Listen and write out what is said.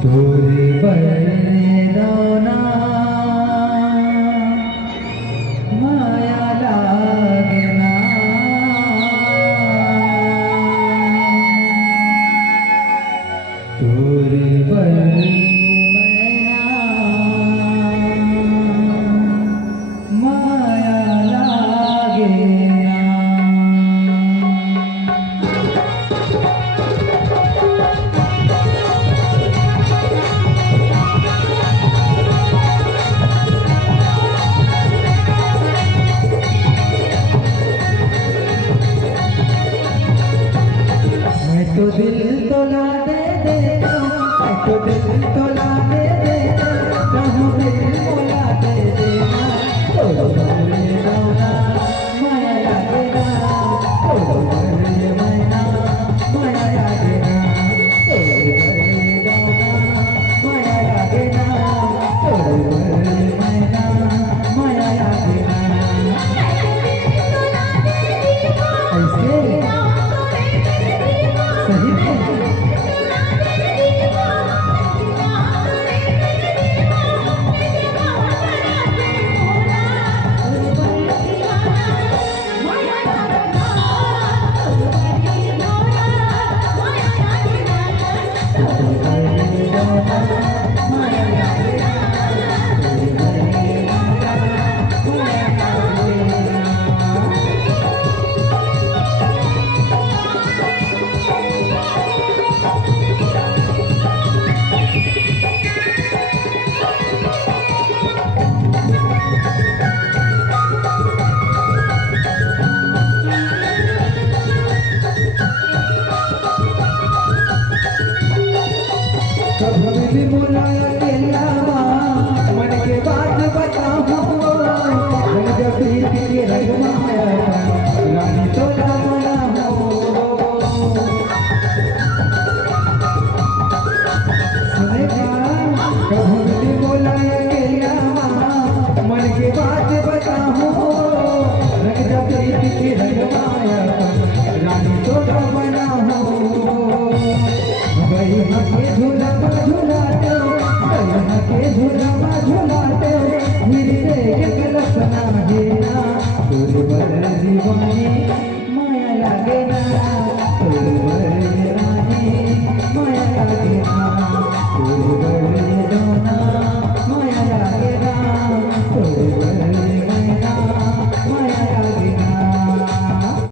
तोरे बरदाना माया लागना तोरे बरदाना माया लागना। तो दिल तोला दे देता, मैं तो दिल तोला दे देता, कहूँ दिल मोला दे देना। तोरो बरदाना माया लागना, तोरो बरदाना माया लागना, तोरो बरदाना माया लागना, तोरो बरदाना माया लागना। ऐसे सही है। कभी बुलाया केला मन के बात बताऊं, जब प्रीत के रंगमाया रानी तोला मना हो। सुनेगा कभी बुलाया केला मन के बात बताऊं, जब प्रीत के रंगमाया रानी तोला मना हो। वही हके झूला झूलाते, वही हके झूला झूलाते, गिरते के कल्पना घेरा। तोरे बर दीवानी माया लागेना, तोरे बर